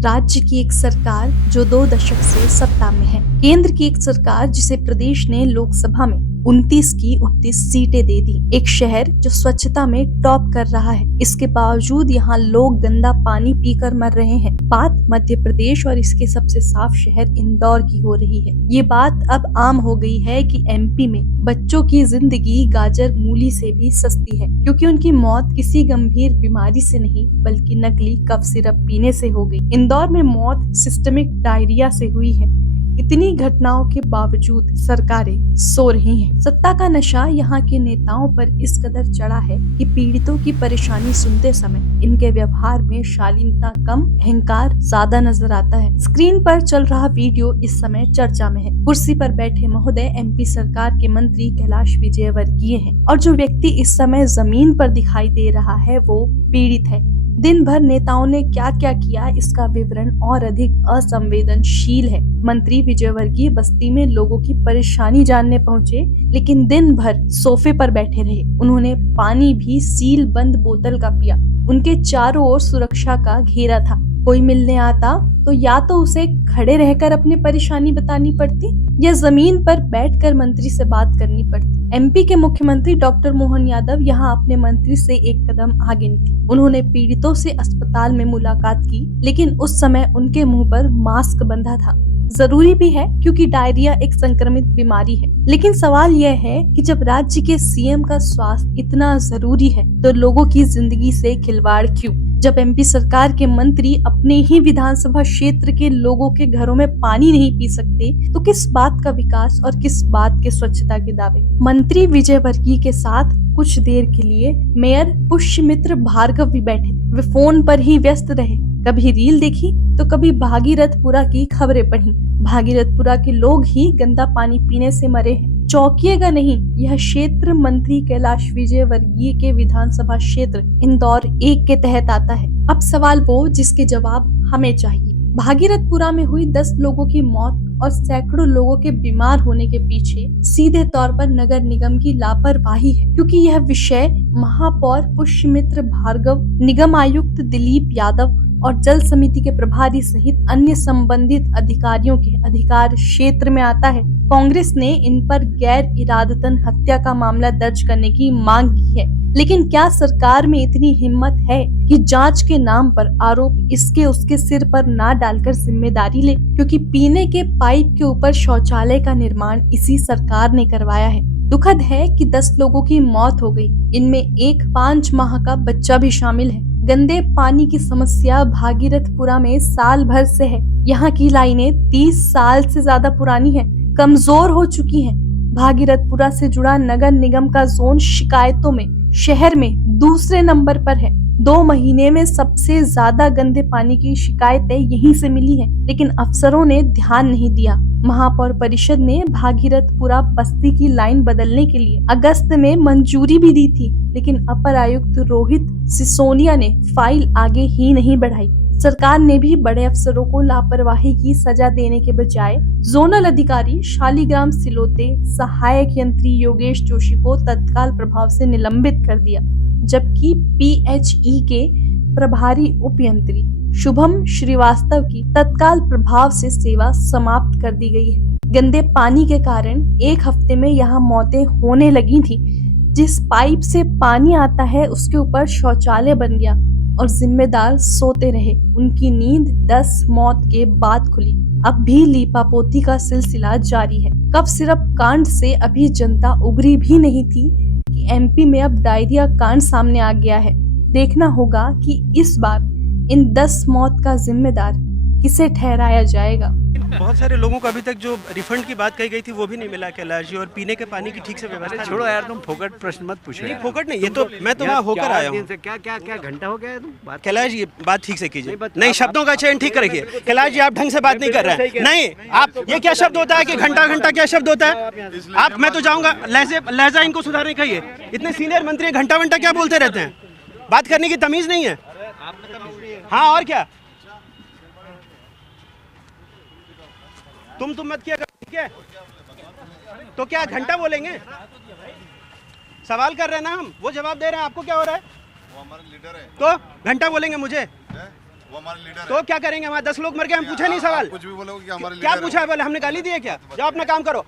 राज्य की एक सरकार जो 2 दशक से सत्ता में है, केंद्र की एक सरकार जिसे प्रदेश ने लोकसभा में 29 की 29 सीटें दे दी, एक शहर जो स्वच्छता में टॉप कर रहा है, इसके बावजूद यहाँ लोग गंदा पानी पीकर मर रहे हैं। बात मध्य प्रदेश और इसके सबसे साफ शहर इंदौर की हो रही है। ये बात अब आम हो गई है कि एमपी में बच्चों की जिंदगी गाजर मूली से भी सस्ती है, क्योंकि उनकी मौत किसी गंभीर बीमारी से नहीं बल्कि नकली कफ सिरप पीने से हो गई। इंदौर में मौत सिस्टमिक डायरिया से हुई है। इतनी घटनाओं के बावजूद सरकारें सो रही हैं। सत्ता का नशा यहाँ के नेताओं पर इस कदर चढ़ा है कि पीड़ितों की परेशानी सुनते समय इनके व्यवहार में शालीनता कम, अहंकार ज्यादा नजर आता है। स्क्रीन पर चल रहा वीडियो इस समय चर्चा में है। कुर्सी पर बैठे महोदय एमपी सरकार के मंत्री कैलाश विजयवर्गीय हैं और जो व्यक्ति इस समय जमीन पर दिखाई दे रहा है वो पीड़ित है। दिन भर नेताओं ने क्या क्या किया इसका विवरण और अधिक असंवेदनशील है। मंत्री विजयवर्गीय बस्ती में लोगों की परेशानी जानने पहुंचे, लेकिन दिन भर सोफे पर बैठे रहे। उन्होंने पानी भी सील बंद बोतल का पिया। उनके चारों ओर सुरक्षा का घेरा था। कोई मिलने आता तो या तो उसे खड़े रहकर अपनी परेशानी बतानी पड़ती या जमीन पर बैठकर मंत्री से बात करनी पड़ती। एमपी के मुख्यमंत्री डॉक्टर मोहन यादव यहाँ अपने मंत्री से एक कदम आगे निकले। उन्होंने पीड़ितों से अस्पताल में मुलाकात की, लेकिन उस समय उनके मुंह पर मास्क बंधा था। जरूरी भी है क्योंकि डायरिया एक संक्रमित बीमारी है, लेकिन सवाल यह है कि जब राज्य के सीएम का स्वास्थ्य इतना जरूरी है तो लोगों की जिंदगी से खिलवाड़ क्यों? जब एमपी सरकार के मंत्री अपने ही विधानसभा क्षेत्र के लोगों के घरों में पानी नहीं पी सकते तो किस बात का विकास और किस बात के स्वच्छता के दावे? मंत्री विजयवर्गीय के साथ कुछ देर के लिए मेयर पुष्यमित्र भार्गव भी बैठे थे। वे फोन पर ही व्यस्त रहे। कभी रील देखी तो कभी भागीरथपुरा की खबरें पढ़ी। भागीरथपुरा के लोग ही गंदा पानी पीने से मरे हैं। चौंकिएगा नहीं, यह क्षेत्र मंत्री कैलाश विजयवर्गीय के विधानसभा क्षेत्र इंदौर 1 के तहत आता है। अब सवाल वो जिसके जवाब हमें चाहिए। भागीरथपुरा में हुई 10 लोगों की मौत और सैकड़ों लोगों के बीमार होने के पीछे सीधे तौर पर नगर निगम की लापरवाही है, क्योंकि यह विषय महापौर पुष्यमित्र भार्गव, निगम आयुक्त दिलीप यादव और जल समिति के प्रभारी सहित अन्य संबंधित अधिकारियों के अधिकार क्षेत्र में आता है। कांग्रेस ने इन पर गैर इरादतन हत्या का मामला दर्ज करने की मांग की है, लेकिन क्या सरकार में इतनी हिम्मत है कि जांच के नाम पर आरोप इसके उसके सिर पर ना डालकर जिम्मेदारी ले? क्योंकि पीने के पाइप के ऊपर शौचालय का निर्माण इसी सरकार ने करवाया है। दुखद है कि 10 लोगों की मौत हो गई, इनमें एक 5 माह का बच्चा भी शामिल है। गंदे पानी की समस्या भागीरथपुरा में साल भर से है। यहाँ की लाइनें 30 साल से ज्यादा पुरानी है, कमजोर हो चुकी हैं। भागीरथपुरा से जुड़ा नगर निगम का जोन शिकायतों में शहर में दूसरे नंबर पर है। 2 महीने में सबसे ज्यादा गंदे पानी की शिकायतें यहीं से मिली हैं, लेकिन अफसरों ने ध्यान नहीं दिया। महापौर परिषद ने भागीरथपुरा बस्ती की लाइन बदलने के लिए अगस्त में मंजूरी भी दी थी, लेकिन अपर आयुक्त रोहित सिसोनिया ने फाइल आगे ही नहीं बढ़ाई। सरकार ने भी बड़े अफसरों को लापरवाही की सजा देने के बजाय जोनल अधिकारी शालिग्राम सिलोते, सहायक यंत्री योगेश जोशी को तत्काल प्रभाव से निलंबित कर दिया, जबकि पीएचई के प्रभारी उपयंत्री शुभम श्रीवास्तव की तत्काल प्रभाव से सेवा समाप्त कर दी गई है। गंदे पानी के कारण 1 हफ्ते में यहाँ मौतें होने लगी थी। जिस पाइप से पानी आता है उसके ऊपर शौचालय बन गया और जिम्मेदार सोते रहे। उनकी नींद 10 मौत के बाद खुली। अब भी लीपापोती का सिलसिला जारी है। कफ सिरप कांड से अभी जनता उभरी भी नहीं थी कि एमपी में अब डायरिया कांड सामने आ गया है। देखना होगा कि इस बार इन 10 मौत का जिम्मेदार किसे ठहराया जाएगा। बहुत सारे लोगों को अभी तक जो रिफंड की बात कही गई थी वो भी नहीं मिला कैलाश जी, और पीने के पानी की ठीक से व्यवस्था। छोड़ो यार, तुम फोकट प्रश्न मत पूछो। नहीं फोकट नहीं, ये तो मैं तो वहाँ होकर आया हूँ। क्या घंटा हो गया है तुम बात? कैलाश जी बात ठीक से कीजिए। नहीं, शब्दों का चयन ठीक करिए। कैलाश जी आप ढंग से बात नहीं कर रहे हैं। नहीं, आप ये क्या शब्द होता है कि घंटा घंटा क्या शब्द होता है? आप, मैं तो जाऊँगा, लहजा इनको सुधारने कहिए। इतने सीनियर मंत्री घंटा घंटा क्या बोलते रहते हैं? बात करने की तमीज नहीं है। हाँ और क्या, तुम मत किया कर, ठीक है? तो क्या घंटा बोलेंगे? सवाल कर रहे हैं ना हम, वो जवाब दे रहे हैं। आपको क्या हो रहा है? वो हमारा लीडर है। तो घंटा बोलेंगे मुझे? वो हमारे लीडर तो क्या करेंगे? हमारे 10 लोग मर गए, हम पूछे नहीं आप सवाल। कुछ भी बोलोगे कि हमारे क्या लीडर पूछा है? बोले हमने गाली दी है क्या? जाओ अपना काम करो।